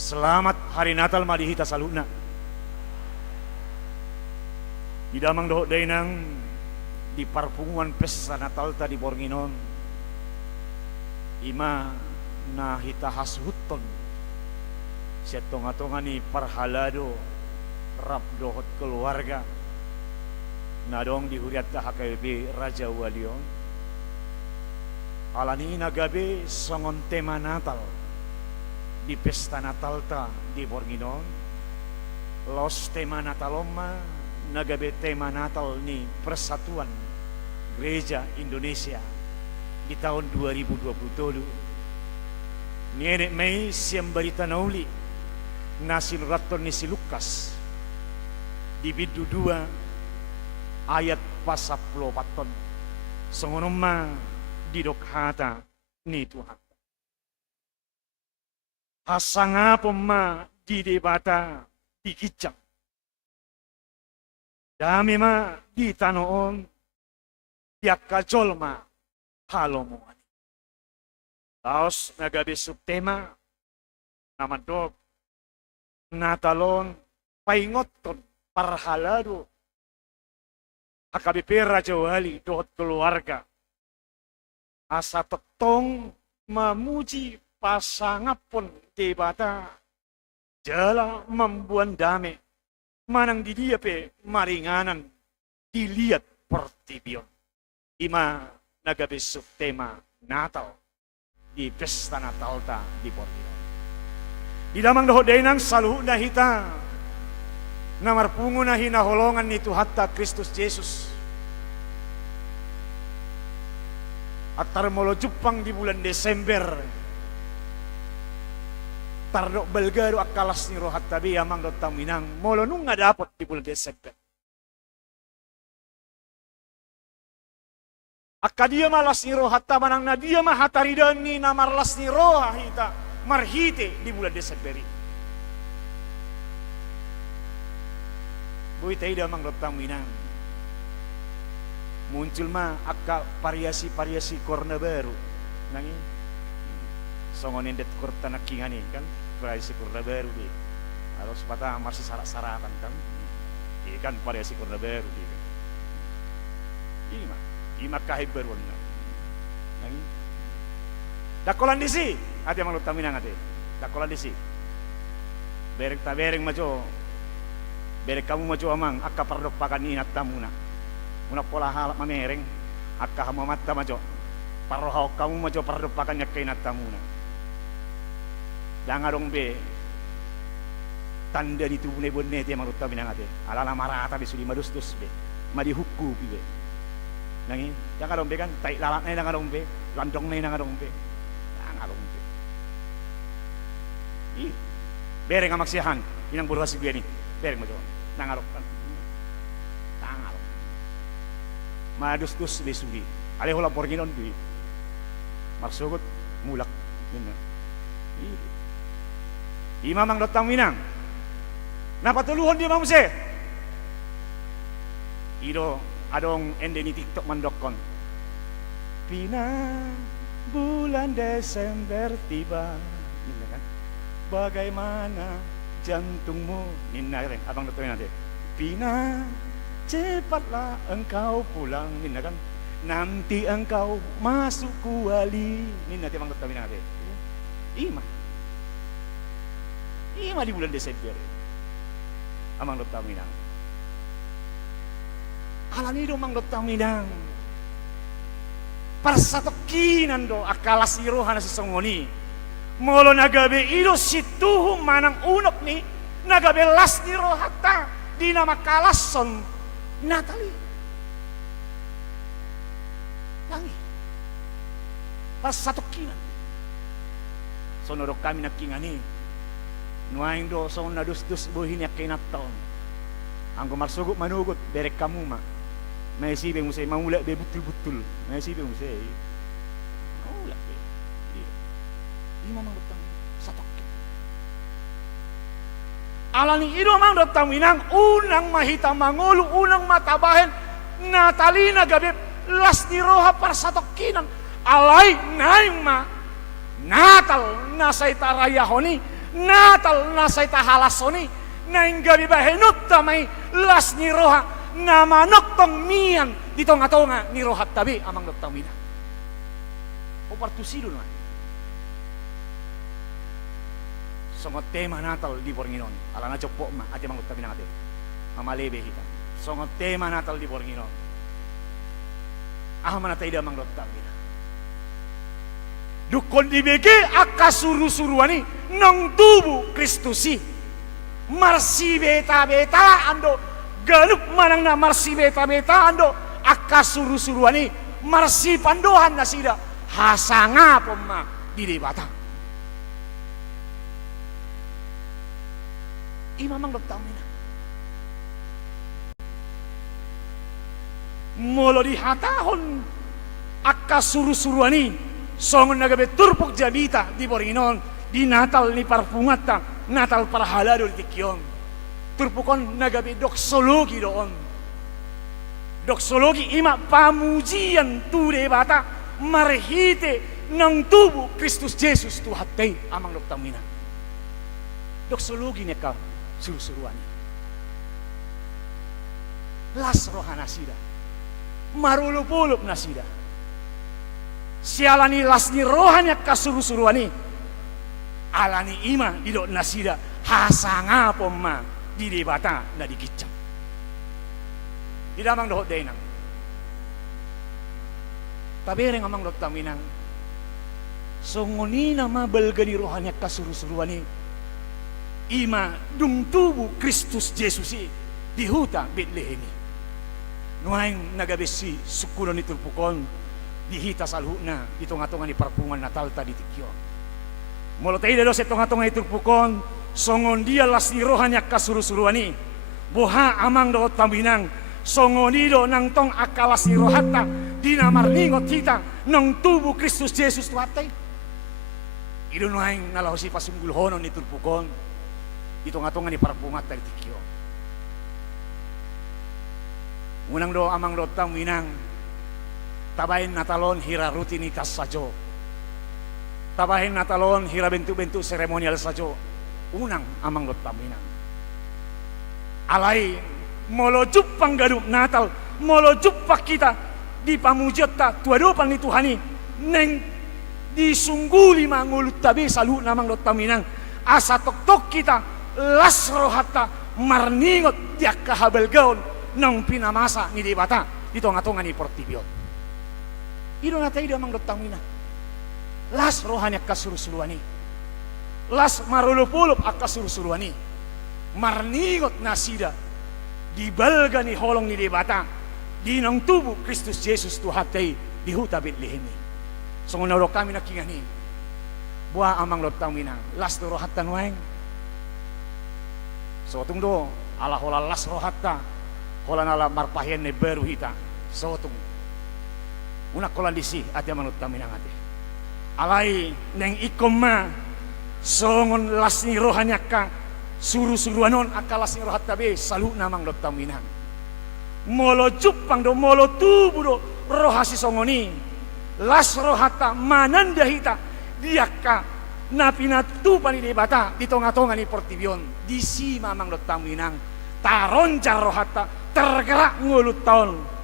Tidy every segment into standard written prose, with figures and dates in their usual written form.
Selamat hari Natal madihita saluna. Di damang doho dainang di parpunguan pesta Natal tadi Bornginon. Ima na hita hasuton. Siya tonga-tonga ni parhalado rap dohot keluarga. Nadong dihuriat HKB Raja Walion. Alani nagabe songon tema Natal di pesta Natal ta di Bornginon. Los tema Nataloma nagabe tema Natal ni Persatuan Gereja Indonesia di tahun 2020. Niene Mei siam berita nauli nasin raton ni si Lukas di bidu 2 ayat pasaplo paton songonoma di dokhata ni Tuhan. Hasanga pema di debata di kicap. Dami ma di tanoon tiak kajol ma halomo. Laos nagabi subtema naman dog Natalon paingoton parhalado HKBP Raja Wali dohot keluarga asa tetong memuji pasangapon debata jala membuat damai manang di dia pe maringanan dilihat pertibion ima nagabe subtema Natal di pesta Natal ta di Borneo. Di damang doho dainang saluhu na hita namarpungo na hinaholongan ni Tuhatta Kristus Yesus. At tarmolo Jupang di bulan Desember tardok belgaro akalas ni rohat tabi amang do taminang molo nung nga dapat di bulan Desember. Akadia malas ni rohat tamanang na dia mahataridan ni namarlas ni roha hita marhite di bulan Desember. Buhay tayo damang do taminang muncul ma akka variasi-variasi korna baru nangi songonin det kurta nakingani kan variasi korna baru di harus patah masih sarat-saratan kan kan variasi korna baru di ima kahib baru nangi dakolan disi ati mang lutaminang ati dakolan disi berek ta bereng majo berek kamu majo amang akka pardok pakan inat tamuna una pola halak mamereng akka hamamatta majo parohaw kamu majo pardok pakan yakkay inat tamuna dangarong be tanda di tubuh nebonne ti mang lutaminang ati alala marata be suli madustus be madihukku be nangi dangarong be kan tai lalat na dangarong be landong na dangarong be dangarong be bereng amaksihan inang burhasi gue ni bereng majo nangarok kan nangarok madustus be suli ale hola Bornginon bi marsugot mulak yun Imamang dotang minang napatuluhon di mamse ido adong ende ni TikTok mandokon pina bulan Desember tiba ini kan bagaimana jantungmu ninna kan abang dotang nanti pina cepatlah engkau pulang ninna kan nanti engkau masuk kuali ninna abang dotang nanti Ima di bulan Desember amang dotang minang alani do mang dotang minang parsatokinan do akalas irohan sesongoni molo nagabe ido situhu manang unok ni nagabe las ni rohata di nama kalason Natali langi parsatokinan sonodok kami nakingani nuaing do son nadus-dus buhin yak kinataon anggo marsugut manugot berek kamu ma may sibe mo say mamula be butul-butul may sibe mo say mamula be di mamang dotang satok alani ido mang dotang minang unang mahita mangulu unang matabahen Natali nagabe las ni roha para satokinan alay naing ma Natal na sa itarayahoni natal nasay tahalasoni nang gabi bahenot tamay las ni roha na manoktong miyan dito nga to nga ni rohat tabi amang nagtamina. O partusilo na. So nga tema natal di Bornginon. Ala na po ma ati mang nagtamina ati. Mamalebe hita. So nga tema natal di Bornginon. Ahman na tayo damang nagtamina. Dukon ibege akasuru-suruani nang tubuh Kristusi marsi beta-beta ando galup manang na marsi beta-beta ando akasuru-suruani marsi pandohan na sida hasanga poma di debata imamang doktamina molo di hatahon akasuru-suruani songon nagabe turpok jabita di Bornginon di Natal ni parfumata Natal para halado di tikyon turpukon nagabe doksologi doon doksologi ima pamujian ture bata marhite ng tubuh Kristus Jesus tuhatay amang doktamina doksologi niya ka surusuruan las rohana sida marulupulup na sida sialani lasni rohanya kasuru-suruani alani ima didok nasida hasanga pomma di debata na dikicam didamang dohot denang tabereng amang dok taminang songoni nama belgani rohanya kasuru-suruani ima dung tubuh Kristus Yesusi di huta Betlehemi nuaing nagabesi sukulo ni tulpukon dihita salhuna dito nga ni parpungan Natal ta di tikyo. Molo tayo dalo sa itong nga iturpukon songon dia las ni rohanya kasuru-suruani buha amang doot taminang songonido nang tong akalas ni rohata dinamarningot kita nang tubuh Kristus Jesus tuhatay. Ido nuhaing nalaw si pasunggulhonon ni turpukon dito nga ni parpungan ta di tikyo. Unang do amang doot taminang tabahin natalon hira rutinitas sajo. Tabahin natalon hira bentuk-bentuk seremonial sajo. Unang amang lot taminang. Alai molojup panggadup Natal, molojup pak kita di pamujat ta tuadopan ni Tuhani neng disungguli mangulut tabi salu namang lot taminang. Asa tok-tok kita las rohata marningot tiak kahabal gaon nang pinamasa ni debata dito ngatongan ni portibiot. Ido na tayo damang doktamina. Las rohanya kasuru-suruani. Las marulupulup akasuru-suruani. Marningot na sida. Di balga ni holong ni debata. Di nang tubuh Kristus Jesus tuhatay di huta Betlehemi. So ngunawro kami nakingani. Buah amang doktamina. Las do rohatan waeng. So tungdo ala hola las rohata. Hola nala marpahian ne baru hita. So tungdo. Una kolandisi ati manut taminang ati. Alai neng ikoma songon lasni rohanya ka suru-suruanon akalas ni rohat tabe salu namang dot taminang. Molo jupang do molo tubu do rohasi songoni. Las rohata manandahita diaka napinatupan ni debata di tonga-tonga ni portibion disi mamang dot taminang taronjar rohata tergerak ngulut tahun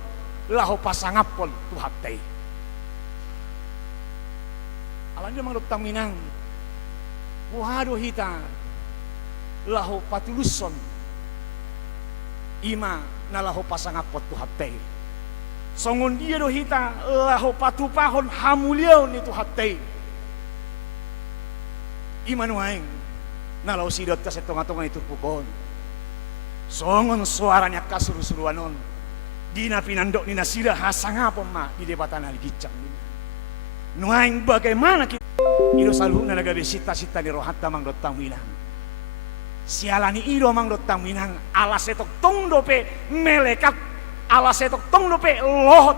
laho pasangapon tuhatay. Alam niyo mga lutang minang, buhado hita, laho patuluson, ima na laho pasangapon tuhatay. Songon dia do hita, laho patupahon hamulyaw ni tuhatay. Ima nuhaing, na laho sidot kasi tunga-tunga itupukon. Songon suaranya kasuru-suruanon, di na pinandok ni nasila hasangapon ma di debatan aligicam ni. Nuhaing bagaimana kita ilo salu na nagabisita-sita ni rohat tamang dot taminang. Sialani ilo mang dot taminang alas etok tong dope melekat alas etok tong dope lohot